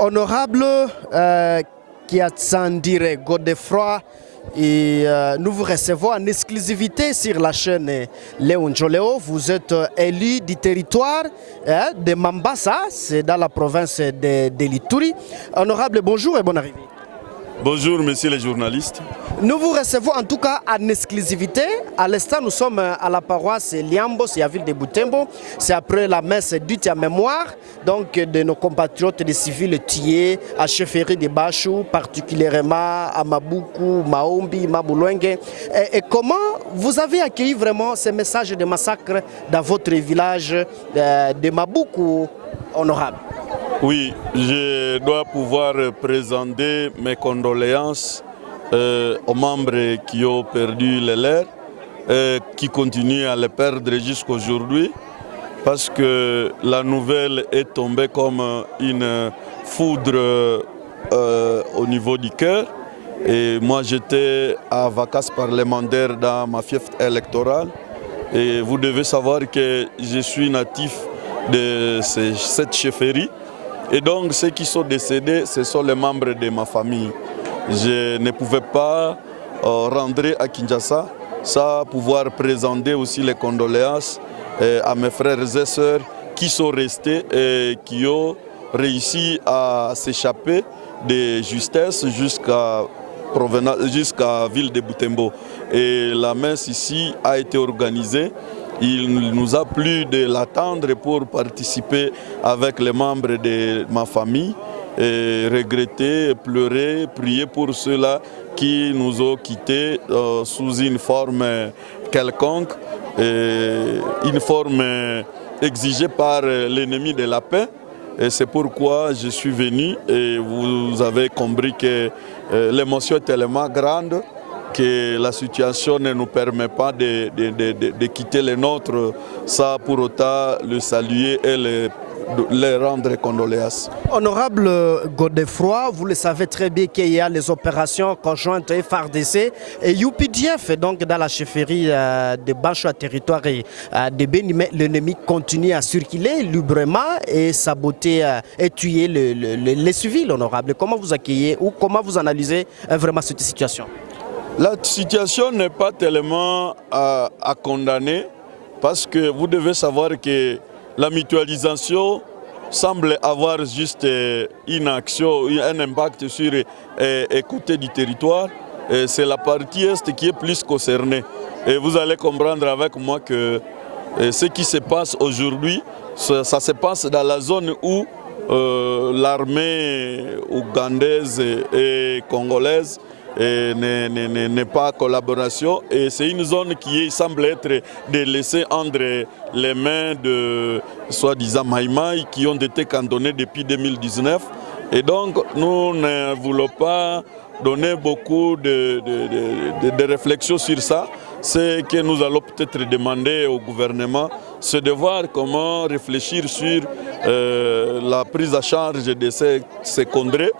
Honorable Kiatsandire Godefroy, et nous vous recevons en exclusivité sur la chaîne Léon Joleo. Vous êtes élu du territoire de Mambasa, c'est dans la province de l'Ituri. Honorable, bonjour et bonne arrivée. Bonjour, messieurs les journalistes. Nous vous recevons en tout cas en exclusivité. À l'instant, nous sommes à la paroisse Liambo, c'est la ville de Butembo. C'est après la messe dite à mémoire donc, de nos compatriotes des civils tués à chefferie de Bachou, particulièrement à Mabuku, Maombi, Mabulwenge. Et comment vous avez accueilli vraiment ces messages de massacre dans votre village de Mabuku, honorable? Oui, je dois pouvoir présenter mes condoléances aux membres qui ont perdu les leurs, qui continuent à les perdre jusqu'à aujourd'hui, parce que la nouvelle est tombée comme une foudre au niveau du cœur. Et moi, j'étais à vacances parlementaires dans ma fief électorale. Et vous devez savoir que je suis natif de cette chefferie. Et donc, ceux qui sont décédés, ce sont les membres de ma famille. Je ne pouvais pas rentrer à Kinshasa sans pouvoir présenter aussi les condoléances à mes frères et sœurs qui sont restés et qui ont réussi à s'échapper de justesse jusqu'à la ville de Butembo. Et la messe ici a été organisée. Il nous a plu de l'attendre pour participer avec les membres de ma famille et regretter, pleurer, prier pour ceux-là qui nous ont quittés sous une forme quelconque, une forme exigée par l'ennemi de la paix. Et c'est pourquoi je suis venu et vous avez compris que l'émotion est tellement grande que la situation ne nous permet pas de quitter les nôtres sans pour autant le saluer et les rendre condoléances. Honorable Godefroy, vous le savez très bien qu'il y a les opérations conjointes FARDC et UPDF, donc dans la chefferie de Bachou à territoire de Beni, mais l'ennemi continue à circuler librement et saboter et tuer les civils, honorable. Comment vous accueillez ou comment vous analysez vraiment cette situation? La situation n'est pas tellement à condamner parce que vous devez savoir que la mutualisation semble avoir juste une action, un impact sur les côtés du territoire. C'est la partie est qui est plus concernée. Et vous allez comprendre avec moi que ce qui se passe aujourd'hui, ça se passe dans la zone où l'armée ougandaise et congolaise n'est pas en collaboration, et c'est une zone qui semble être délaissée entre les mains de soi-disant Maïmaï qui ont été cantonnées depuis 2019. Et donc nous ne voulons pas donner beaucoup de réflexions sur ça. Ce que nous allons peut-être demander au gouvernement, c'est de voir comment réfléchir sur la prise en charge de ces contrées.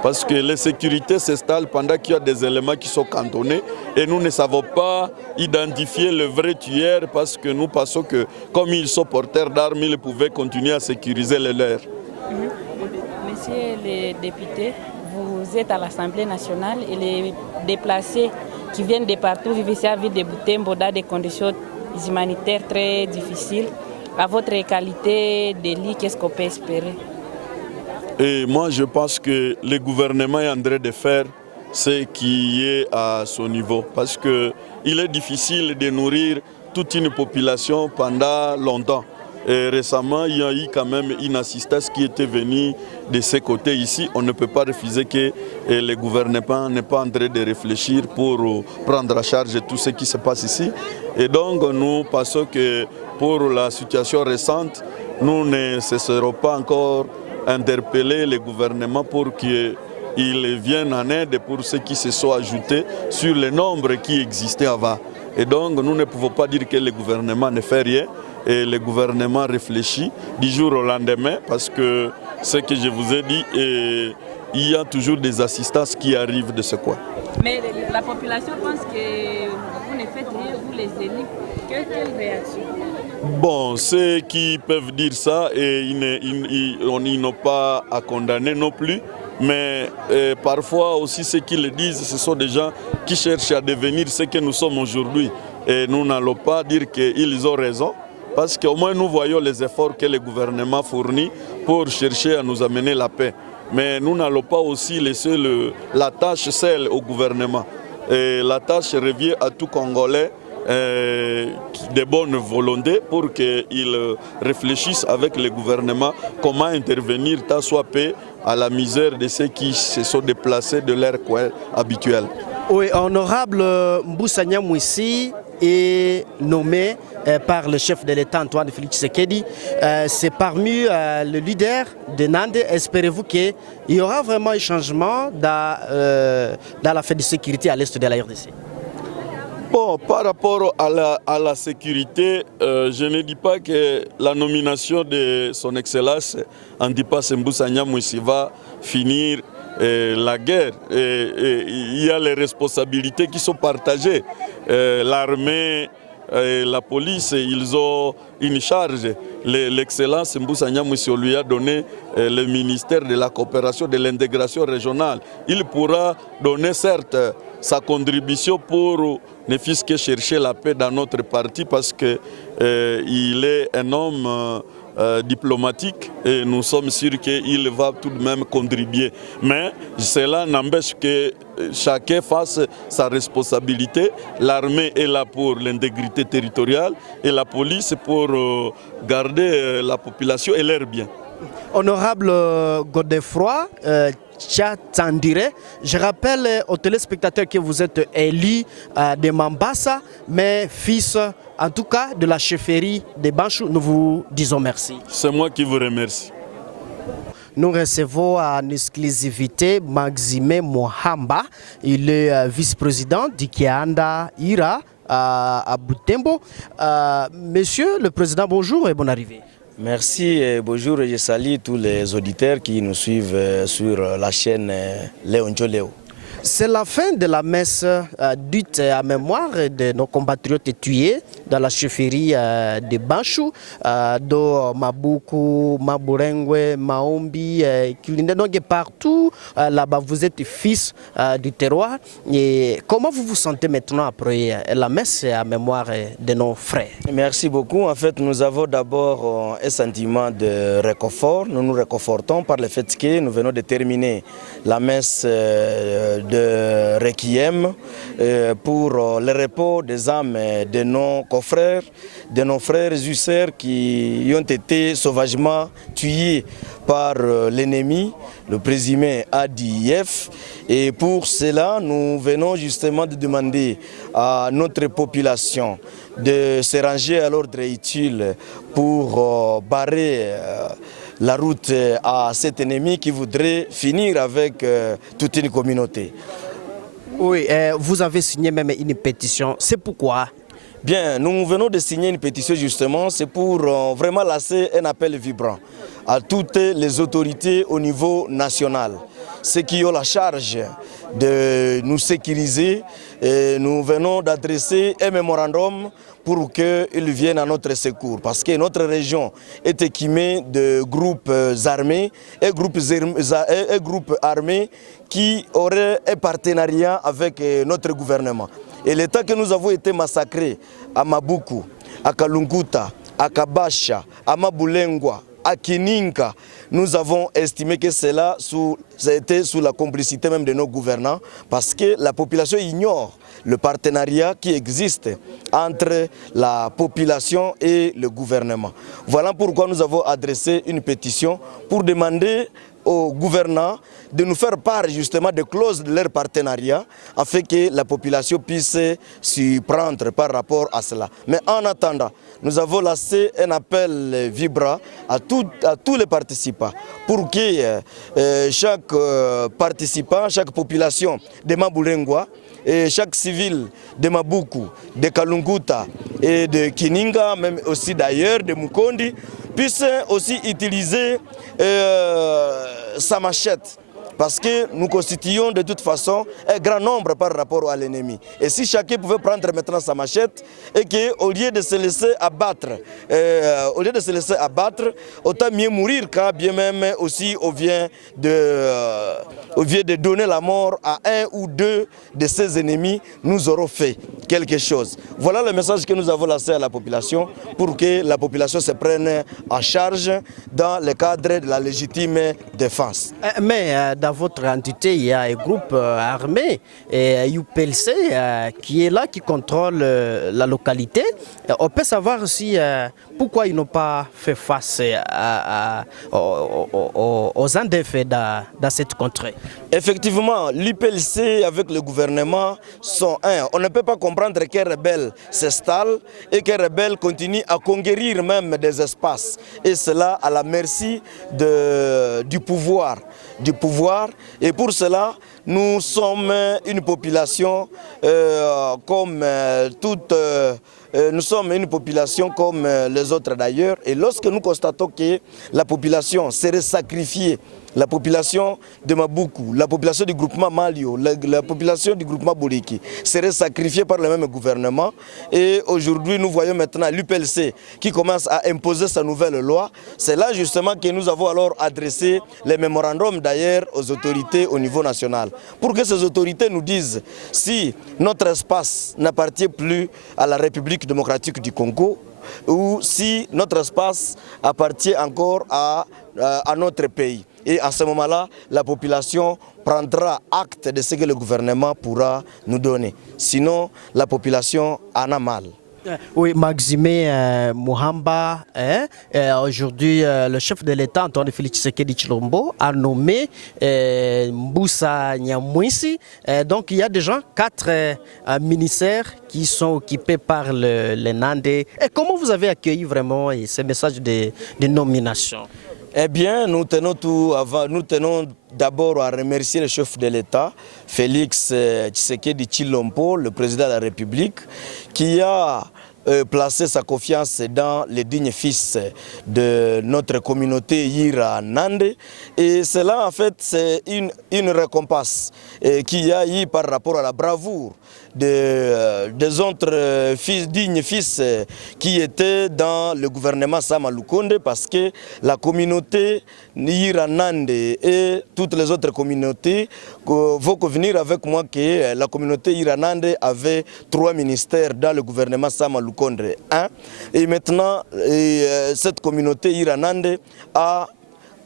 Parce que les sécurités s'installent pendant qu'il y a des éléments qui sont cantonnés et nous ne savons pas identifier le vrai tueur parce que nous pensons que comme ils sont porteurs d'armes, ils pouvaient continuer à sécuriser les leurs. Messieurs les députés, vous êtes à l'Assemblée nationale et les déplacés qui viennent de partout vivent ici à la ville de Butembo dans des conditions humanitaires très difficiles. À votre qualité d'élu, qu'est-ce qu'on peut espérer? Et moi, je pense que le gouvernement est en train de faire ce qui est à son niveau. Parce qu'il est difficile de nourrir toute une population pendant longtemps. Et récemment, il y a eu quand même une assistance qui était venue de ces côtés ici. On ne peut pas refuser que le gouvernement n'est pas en train de réfléchir pour prendre en charge tout ce qui se passe ici. Et donc, nous pensons que pour la situation récente, nous ne cesserons pas encore interpeller le gouvernement pour qu'il vienne en aide pour ceux qui se sont ajoutés sur le nombre qui existait avant. Et donc nous ne pouvons pas dire que le gouvernement ne fait rien et le gouvernement réfléchit du jour au lendemain parce que ce que je vous ai dit, il y a toujours des assistances qui arrivent de ce coin. Mais la population pense que vous ne faites rien, vous les élus. Quelle réaction? Bon, ceux qui peuvent dire ça, et ils n'ont pas à condamner non plus. Mais parfois aussi ceux qui le disent, ce sont des gens qui cherchent à devenir ce que nous sommes aujourd'hui. Et nous n'allons pas dire qu'ils ont raison, parce qu'au moins nous voyons les efforts que le gouvernement fournit pour chercher à nous amener la paix. Mais nous n'allons pas aussi laisser la tâche seule au gouvernement. Et la tâche revient à tout Congolais de bonne volonté pour qu'ils réfléchissent avec le gouvernement comment intervenir tant soit peu à la misère de ceux qui se sont déplacés de leur coin habituel. Oui, honorable Mboussa Nyamwisi est nommé par le chef de l'État Antoine Félix Tshisekedi. C'est parmi les leaders de Nande. Espérez-vous qu'il y aura vraiment un changement dans la fête de sécurité à l'est de la RDC? Bon, par rapport à la sécurité, je ne dis pas que la nomination de son Excellence Antipas Mboussa Nyamwisi va finir la guerre. Il y a les responsabilités qui sont partagées. L'armée et la police, ils ont une charge. L'excellence Mboussa Nyamwisi lui a donné le ministère de la coopération, de l'intégration régionale. Il pourra donner certes sa contribution pour ne fût-ce que chercher la paix dans notre parti, parce qu'il est un homme diplomatique et nous sommes sûrs qu'il va tout de même contribuer. Mais cela n'empêche que chacun fasse sa responsabilité. L'armée est là pour l'intégrité territoriale et la police pour garder la population et l'air bien. Honorable Godefroy Tchatandire, je rappelle aux téléspectateurs que vous êtes élu de Mambasa, mais fils en tout cas de la chefferie de Banchou. Nous vous disons merci. C'est moi qui vous remercie. Nous recevons en exclusivité Maxime Mohamba. Il est vice-président d'Ikianda Ira à Butembo. Monsieur le Président, bonjour et bonne arrivée. Merci et bonjour, et je salue tous les auditeurs qui nous suivent sur la chaîne Léon Léo. C'est la fin de la messe dite à mémoire de nos compatriotes tués dans la chefferie de Banchou, do Mabuku, Maburengwe, Maombi, Kilinde. Donc partout là-bas, vous êtes fils du terroir. Et comment vous vous sentez maintenant après la messe à mémoire de nos frères? Merci beaucoup. En fait, nous avons d'abord un sentiment de réconfort. Nous nous réconfortons par le fait que nous venons de terminer la messe de Requiem pour le repos des âmes de nos confrères, de nos frères et sœurs qui ont été sauvagement tués par l'ennemi, le présumé ADF. Et pour cela, nous venons justement de demander à notre population de se ranger à l'ordre utile pour barrer la route à cet ennemi qui voudrait finir avec toute une communauté. Oui, vous avez signé même une pétition. C'est pourquoi? Bien, nous venons de signer une pétition justement, c'est pour vraiment lancer un appel vibrant à toutes les autorités au niveau national. Ceux qui ont la charge de nous sécuriser, et nous venons d'adresser un mémorandum pour qu'ils viennent à notre secours. Parce que notre région est équipée de groupes armés et groupes armés qui auraient un partenariat avec notre gouvernement. Et le temps que nous avons été massacrés à Mabuku, à Kalunguta, à Kabasha, à Mabulengwa, à Kininka, nous avons estimé que cela a été sous la complicité même de nos gouvernants, parce que la population ignore le partenariat qui existe entre la population et le gouvernement. Voilà pourquoi nous avons adressé une pétition pour demander aux gouvernants de nous faire part justement des clauses de leur partenariat afin que la population puisse s'y prendre par rapport à cela. Mais en attendant, nous avons lancé un appel vibrant à tous les participants pour que chaque participant, chaque population de Mabulengwa et chaque civil de Mabuku, de Kalunguta et de Kininga, même aussi d'ailleurs de Mukondi, puisse aussi utiliser sa machette parce que nous constituons de toute façon un grand nombre par rapport à l'ennemi. Et si chacun pouvait prendre maintenant sa machette et qu'au lieu de se laisser abattre, autant mieux mourir quand bien même aussi on vient de donner la mort à un ou deux de ses ennemis, nous aurons fait quelque chose. Voilà le message que nous avons lancé à la population pour que la population se prenne en charge dans le cadre de la légitime défense. Mais dans votre entité, il y a un groupe armé, UPLC, qui est là, qui contrôle la localité. On peut savoir aussi pourquoi ils n'ont pas fait face aux ANDF dans cette contrée. Effectivement, l'UPLC avec le gouvernement sont un. On ne peut pas comprendre qu'un rebelle s'installe et qu'un rebelle continue à conquérir même des espaces. Et cela à la merci du pouvoir. Et pour cela, nous sommes une population comme toute... nous sommes une population comme les autres d'ailleurs, et lorsque nous constatons que la population serait sacrifiée, la population de Maboukou, la population du groupement Malio, la population du groupement Bouriki serait sacrifiée par le même gouvernement. Et aujourd'hui, nous voyons maintenant l'UPLC qui commence à imposer sa nouvelle loi. C'est là justement que nous avons alors adressé les mémorandums d'ailleurs aux autorités au niveau national. Pour que ces autorités nous disent si notre espace n'appartient plus à la République démocratique du Congo ou si notre espace appartient encore à notre pays. Et à ce moment-là, la population prendra acte de ce que le gouvernement pourra nous donner. Sinon, la population en a mal. Oui, Maxime Muhamba, aujourd'hui le chef de l'État, Antoine Félix Tshisekedi Tshilombo, a nommé Mbusa Nyamwisi. Donc il y a déjà 4 ministères qui sont occupés par les Nandais. Et comment vous avez accueilli vraiment ces messages de nomination? Eh bien, nous tenons d'abord à remercier le chef de l'État, Félix Tshisekedi Tshilombo, le président de la République, qui a placé sa confiance dans les dignes fils de notre communauté Yira Nande. Et cela, en fait, c'est une récompense qu'il y a eu par rapport à la bravoure des autres dignes fils qui étaient dans le gouvernement Sama Lukonde, parce que la communauté Yira Nande et toutes les autres communautés vont convenir avec moi que la communauté Yira Nande avait 3 ministères dans le gouvernement Sama Lukonde 1, et maintenant cette communauté Yira Nande a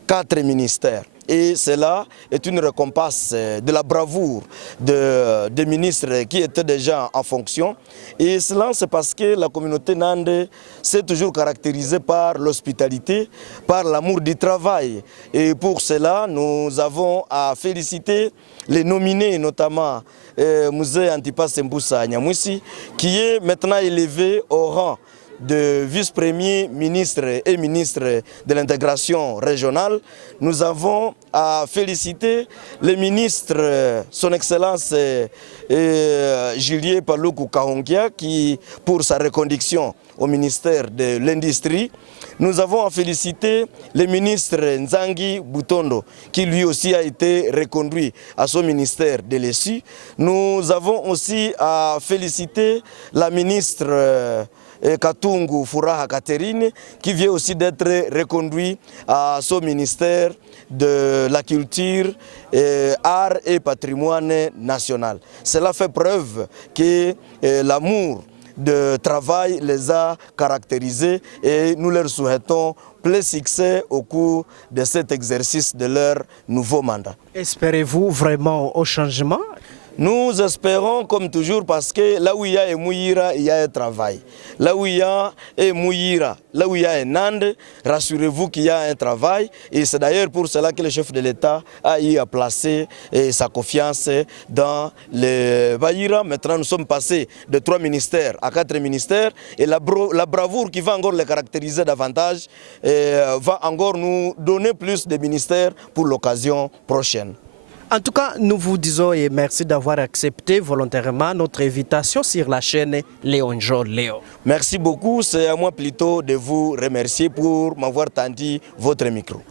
4 ministères. Et cela est une récompense de la bravoure des ministres qui étaient déjà en fonction. Et cela, c'est parce que la communauté Nande s'est toujours caractérisée par l'hospitalité, par l'amour du travail. Et pour cela, nous avons à féliciter les nominés, notamment Musée Antipas Mbusa Nyamwisi, qui est maintenant élevé au rang de vice-premier ministre et ministre de l'intégration régionale. Nous avons à féliciter le ministre, son Excellence Julien Paluku Kahongia, qui pour sa reconduction au ministère de l'Industrie. Nous avons à féliciter le ministre Nzangi Butondo, qui lui aussi a été reconduit à son ministère de l'ESU. Nous avons aussi à féliciter la ministre Katungu Furaha Catherine, qui vient aussi d'être reconduit à son ministère de la culture, art et patrimoine national. Cela fait preuve que l'amour de travail les a caractérisés et nous leur souhaitons plein succès au cours de cet exercice de leur nouveau mandat. Espérez-vous vraiment au changement? Nous espérons comme toujours, parce que là où il y a un Mouira, il y a un travail. Là où il y a un Mouira, là où il y a un Nande, rassurez-vous qu'il y a un travail. Et c'est d'ailleurs pour cela que le chef de l'État a eu à placer sa confiance dans les Baïra. Maintenant, nous sommes passés de 3 ministères à 4 ministères. Et la bravoure qui va encore les caractériser davantage va encore nous donner plus de ministères pour l'occasion prochaine. En tout cas, nous vous disons et merci d'avoir accepté volontairement notre invitation sur la chaîne Léon Jo Léo. Merci beaucoup, c'est à moi plutôt de vous remercier pour m'avoir tendu votre micro.